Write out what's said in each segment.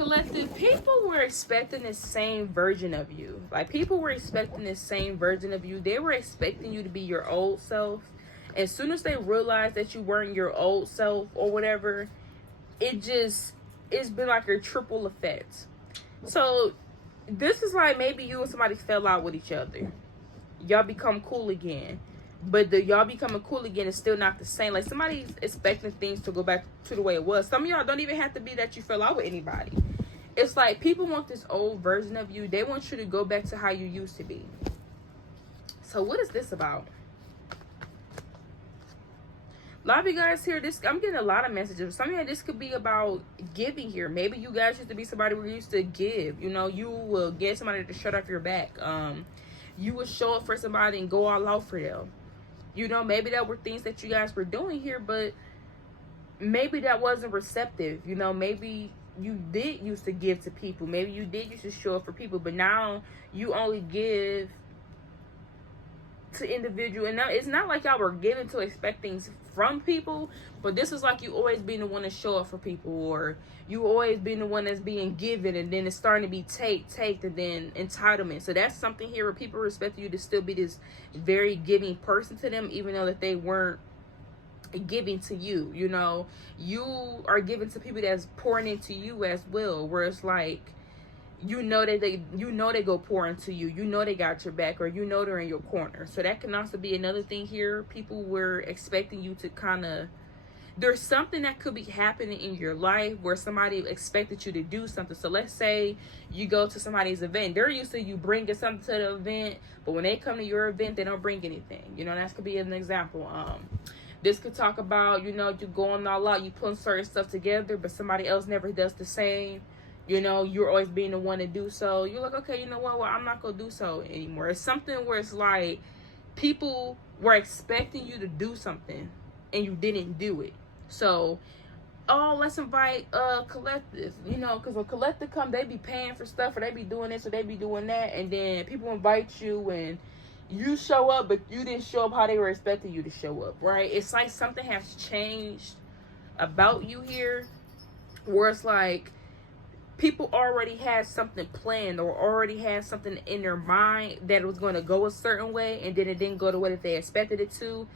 Collective, people were expecting the same version of you. Like, people were expecting the same version of you. They were expecting you to be your old self. As soon as they realized that you weren't your old self or whatever, it's been like a triple effect. So this is like maybe you and somebody fell out with each other. Y'all become cool again. But the y'all becoming cool again is still not the same. Like, somebody's expecting things to go back to the way it was. Some of y'all don't even have to be that you fell out with anybody. It's like people want this old version of you. They want you to go back to how you used to be. So what is this about? A lot of you guys here, I'm getting a lot of messages. Some of you, this could be about giving here. Maybe you guys used to be somebody who used to give. You know, you will get somebody to shut off your back. You would show up for somebody and go all out for them. You know, maybe that were things that you guys were doing here, but maybe that wasn't receptive. You know, maybe you did used to give to people. Maybe you did used to show up for people, but now you only give to individual. And now it's not like y'all were giving to expect things from people, but this is like you always being the one to show up for people, or you always being the one that's being given, and then it's starting to be take, and then entitlement. So that's something here where people respect you to still be this very giving person to them, even though that they weren't giving to you. You know, you are giving to people that's pouring into you as well, where it's like, you know that they go pour into you, you know they got your back, or you know they're in your corner. So that can also be another thing here. People were expecting you to kind of, there's something that could be happening in your life where somebody expected you to do something. So let's say you go to somebody's event, they're used to you bringing something to the event, but when they come to your event, they don't bring anything. You know, that could be an example. This could talk about, you know, you going all out, you putting certain stuff together, but somebody else never does the same. You know, you're always being the one to do so. You're like, okay, you know what? Well, I'm not going to do so anymore. It's something where it's like people were expecting you to do something and you didn't do it. So, oh, let's invite a collective, you know, because when collective come, they be paying for stuff, or they be doing this, or they be doing that. And then people invite you and you show up, but you didn't show up how they were expecting you to show up, right? It's like something has changed about you here, where it's like people already had something planned, or already had something in their mind that it was going to go a certain way, and then it didn't go the way that they expected it to.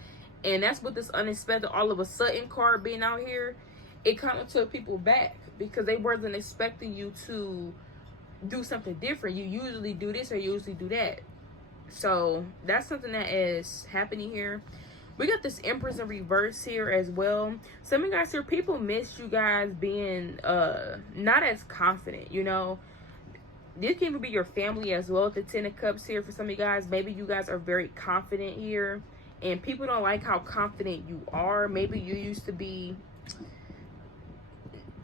And that's what this unexpected all of a sudden card being out here, it kind of took people back, because they wasn't expecting you to do something different. You usually do this, or you usually do that. So that's something that is happening here. We got this Empress in reverse here as well. Some of you guys here, people miss you guys being not as confident, you know. This can even be your family as well. The Ten of Cups here for some of you guys. Maybe you guys are very confident here, and people don't like how confident you are. Maybe you used to be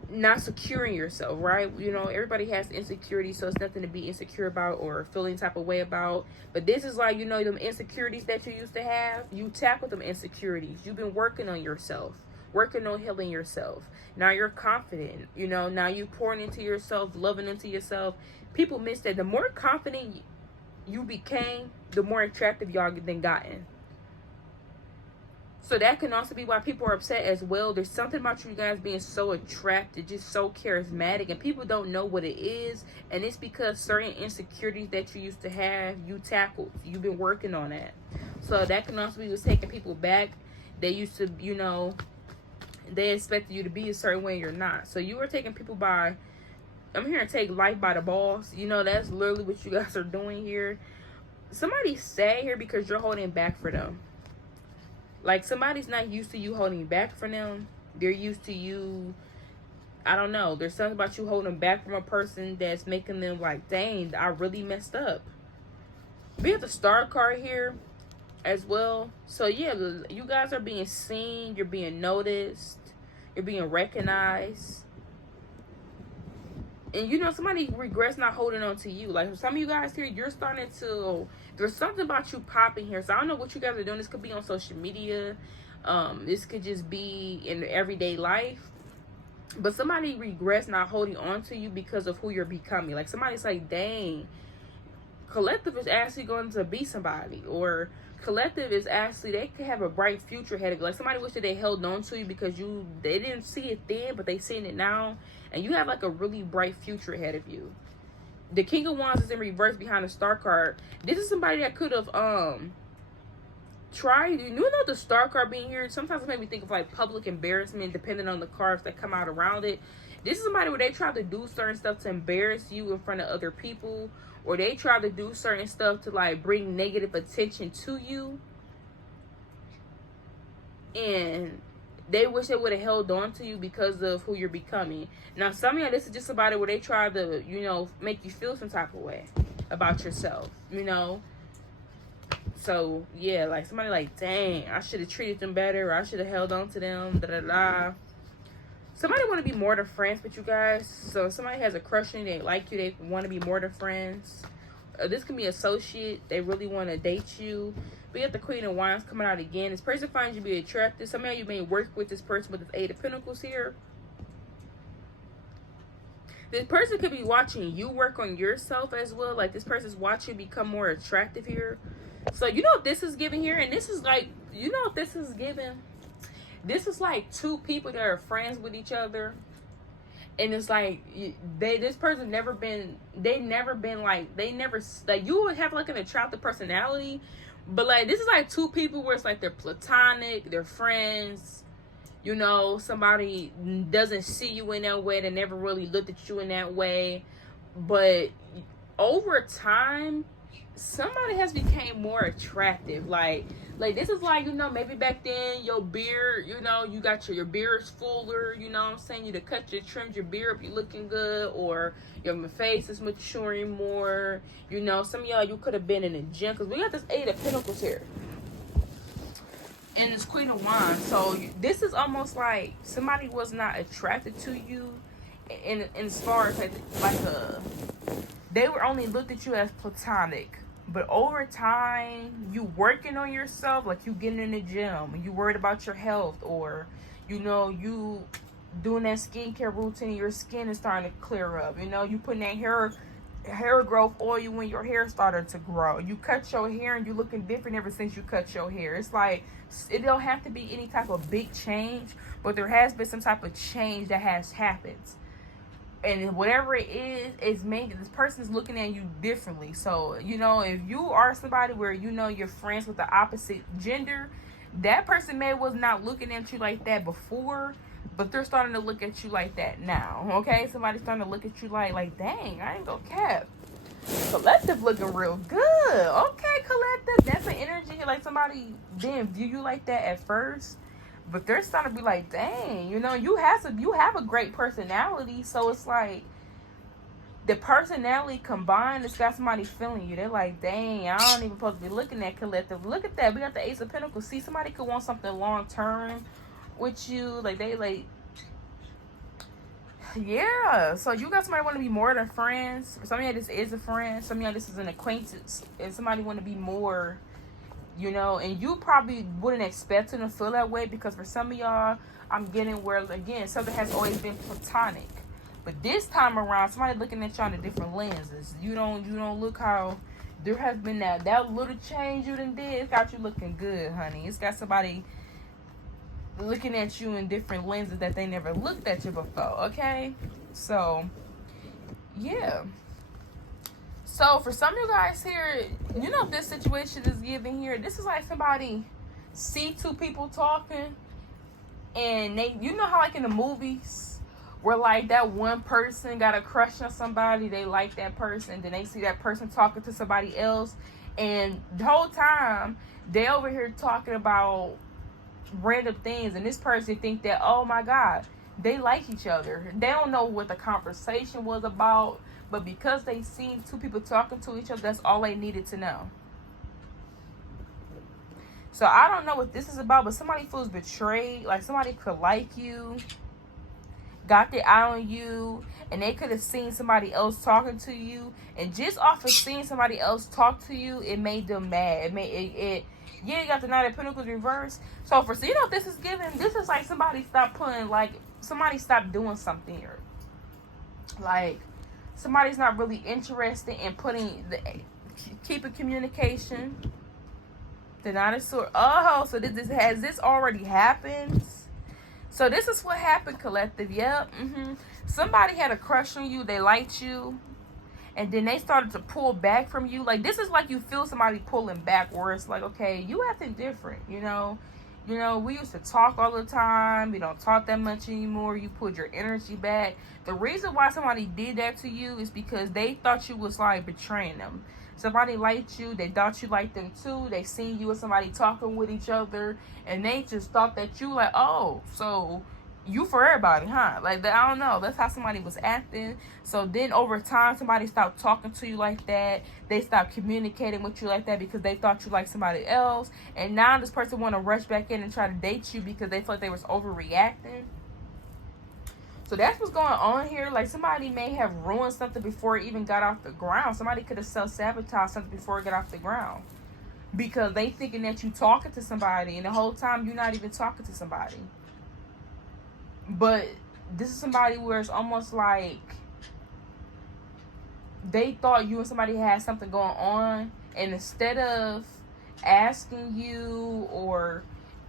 not secure in yourself, right? You know, everybody has insecurity, so it's nothing to be insecure about or feeling type of way about. But this is like, you know, them insecurities that you used to have, you tackle them insecurities. You've been working on yourself, working on healing yourself. Now you're confident, you know, now you pouring into yourself, loving into yourself. People miss that. The more confident you became, the more attractive y'all then gotten. So that can also be why people are upset as well. There's something about you guys being so attracted, just so charismatic, and people don't know what it is. And it's because certain insecurities that you used to have, you tackled. You've been working on that. So that can also be what's taking people back. They used to, you know, they expected you to be a certain way, you're not. So you are taking people by, I'm here to take life by the balls. You know, that's literally what you guys are doing here. Somebody's sad here because you're holding back for them. Like, somebody's not used to you holding back for them. They're used to you, I don't know. There's something about you holding back from a person that's making them like, dang, I really messed up. We have the Star card here as well. So, yeah, you guys are being seen. You're being noticed. You're being recognized. And, you know, somebody regrets not holding on to you. Like, some of you guys here, you're starting to, there's something about you popping here. So I don't know what you guys are doing. This could be on social media. This could just be in everyday life. But somebody regrets not holding on to you because of who you're becoming. Like, somebody's like, dang, collective is actually going to be somebody, or collective is actually, they could have a bright future ahead of you. Like somebody wish that they held on to you because they didn't see it then, but they seen it now, and you have like a really bright future ahead of you. The King of Wands is in reverse behind the Star card. This is somebody that could have tried, you know, the Star card being here, sometimes it made me think of like public embarrassment depending on the cards that come out around it. This is somebody where they try to do certain stuff to embarrass you in front of other people, or they try to do certain stuff to like bring negative attention to you, and they wish they would have held on to you because of who you're becoming. Now some of y'all, this is just somebody where they try to, you know, make you feel some type of way about yourself, you know. So yeah, like somebody like, dang, I should have treated them better, or I should have held on to them, da da da. Somebody want to be more than friends with you guys. So if somebody has a crush on you, they like you, they want to be more than friends. This can be associate. They really want to date you. We got the Queen of Wands coming out again. This person finds you to be attractive. Some of you may work with this person with this Eight of Pentacles here. This person could be watching you work on yourself as well. Like this person's watching you become more attractive here. So you know what this is giving here? And this is like, you know what this is giving? This is like two people that are friends with each other, and it's like this person never been like, you would have like an attractive personality, but like this is like two people where it's like they're platonic, they're friends, you know. Somebody doesn't see you in that way, they never really looked at you in that way, but over time somebody has become more attractive. Like this is like, you know, maybe back then your beard, you know, you got your beard's fuller, you know what I'm saying, you to cut your, trimmed your beard up, you looking good, or your face is maturing more, you know. Some of y'all, you could have been in the gym, because we got this Eight of Pentacles here and this Queen of Wands. So this is almost like somebody was not attracted to you in as far as like they were only looked at you as platonic. But over time, you working on yourself, like you getting in the gym, you worried about your health, or, you know, you doing that skincare routine, your skin is starting to clear up. You know, you putting that hair growth oil when your hair started to grow. You cut your hair and you looking different ever since you cut your hair. It's like, it don't have to be any type of big change, but there has been some type of change that has happened. And whatever it is, it's making this person's looking at you differently. So, you know, if you are somebody where, you know, you're friends with the opposite gender, that person may was not looking at you like that before, but they're starting to look at you like that now. Okay, somebody's starting to look at you like, dang, I ain't gonna cap. Collective looking real good. Okay, collective, that's an energy like somebody didn't view you like that at first, but they're starting to be like, dang, you know, you have a great personality. So it's like the personality combined, it's got somebody feeling you. They're like, dang, I don't even supposed to be looking at collective. Look at that. We got the Ace of Pentacles. See, somebody could want something long term with you. Like they like, yeah. So you got somebody want to be more than friends. Some of y'all, this is a friend. Some of y'all, this is an acquaintance. And somebody want to be more, you know, and you probably wouldn't expect them to feel that way, because for some of y'all, I'm getting where, again, something has always been platonic, but this time around, somebody looking at y'all in different lenses. You don't look how there has been that little change you done did. It's got you looking good, honey. It's got somebody looking at you in different lenses that they never looked at you before. Okay, so yeah. So for some of you guys here, you know, this situation is giving here, this is like somebody see two people talking, and they, you know how like in the movies where like that one person got a crush on somebody, they like that person, then they see that person talking to somebody else, and the whole time they over here talking about random things, and this person think that, oh my God, they like each other. They don't know what the conversation was about, but because they seen two people talking to each other, that's all they needed to know. So I don't know what this is about, but somebody feels betrayed. Like somebody could like you, got their eye on you, and they could have seen somebody else talking to you, and just off of seeing somebody else talk to you, it made them mad. Yeah, you got the Knight of Pentacles reverse. So for, you know, this is giving, this is like somebody stopped putting, like somebody stopped doing something here. Like somebody's not really interested in keep a communication. The Nine of Swords. Oh, so has this already happened? So this is what happened, collective. Yep. Somebody had a crush on you. They liked you. And then they started to pull back from you. Like, this is like you feel somebody pulling back, where it's like, okay, you acting different, you know. You know, we used to talk all the time. We don't talk that much anymore. You put your energy back. The reason why somebody did that to you is because they thought you was, like, betraying them. Somebody liked you. They thought you liked them, too. They seen you and somebody talking with each other. And they just thought that you, like, oh, so you for everybody, huh? Like, I don't know. That's how somebody was acting. So then over time, somebody stopped talking to you like that. They stopped communicating with you like that because they thought you liked somebody else. And now this person want to rush back in and try to date you because they felt they was overreacting. So that's what's going on here. Like, somebody may have ruined something before it even got off the ground. Somebody could have self-sabotaged something before it got off the ground. Because they thinking that you talking to somebody, and the whole time you're not even talking to somebody. But this is somebody where it's almost like they thought you and somebody had something going on, and instead of asking you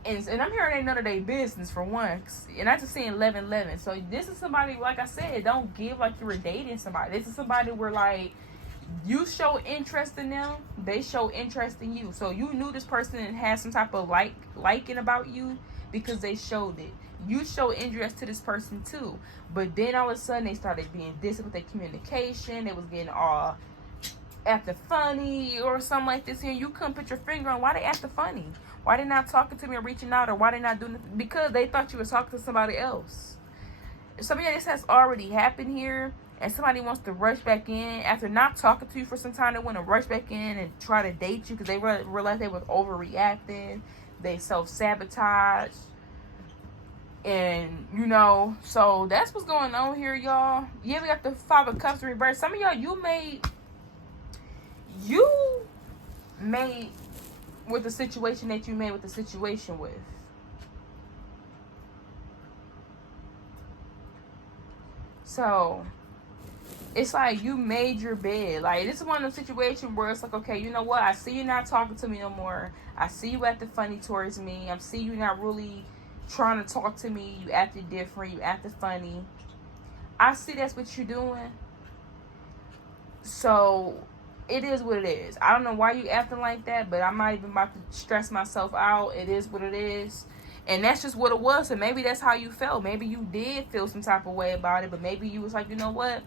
and I'm hearing ain't none of their business for once, and I just seeing 11-11. So this is somebody, like I said, don't give like you were dating somebody. This is somebody where, like, you show interest in them, they show interest in you. So you knew this person and had some type of liking about you because they showed it. You show interest to this person too. But then all of a sudden they started being distant with their communication. They was getting all acting funny or something like this. And you couldn't put your finger on why they acting funny. Why they not talking to me or reaching out, or why they not doing it? Because they thought you was talking to somebody else. Some of this has already happened here. And somebody wants to rush back in after not talking to you for some time. They want to rush back in and try to date you because they realized they was overreacting. They self-sabotage. And, you know, so that's what's going on here, y'all. Yeah, we got the Five of Cups in reverse. Some of y'all, you made with the situation that you made with the situation with. So it's like you made your bed. Like, this is one of those situations where it's like, okay, you know what? I see you not talking to me no more. I see you acting funny towards me. I see you not really trying to talk to me. You acted different. You acted funny. I see that's what you're doing. So it is what it is. I don't know why you acting like that, but I'm not even about to stress myself out. It is what it is. And that's just what it was. And maybe that's how you felt. Maybe you did feel some type of way about it, but maybe you was like, you know what?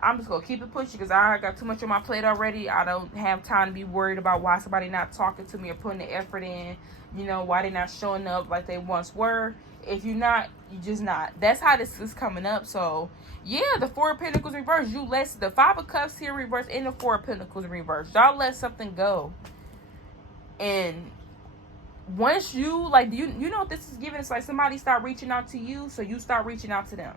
I'm just going to keep it pushing because I got too much on my plate already. I don't have time to be worried about why somebody not talking to me or putting the effort in. You know, why they not showing up like they once were. If you're not, you just not. That's how this is coming up. So, yeah, the Four of Pentacles reverse. You let the Five of Cups here reverse and the Four of Pentacles reverse. Y'all let something go. And once you, like, you know what this is giving? It's like somebody start reaching out to you, so you start reaching out to them.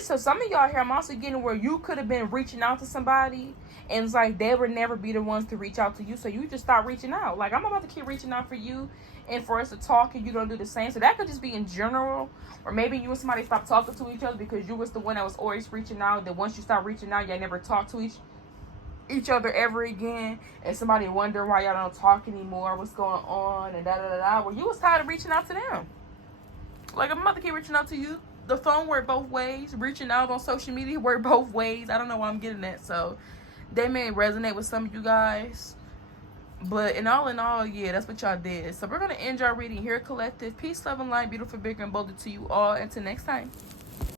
So some of y'all here, I'm also getting where you could have been reaching out to somebody, and it's like they would never be the ones to reach out to you, so you just start reaching out. Like, I'm about to keep reaching out for you, and for us to talk, and you don't do the same. So that could just be in general, or maybe you and somebody stop talking to each other because you was the one that was always reaching out. Then once you start reaching out, y'all never talk to each other ever again, and somebody wonder why y'all don't talk anymore, what's going on, and da-da-da-da. Well, you was tired of reaching out to them. Like, I'm about to keep reaching out to you. The phone worked both ways. Reaching out on social media worked both ways. I don't know why I'm getting that. So they may resonate with some of you guys. But in all, yeah, that's what y'all did. So we're going to end y'all reading here, collective. Peace, love, and light, beautiful, bigger, and bolder to you all. Until next time.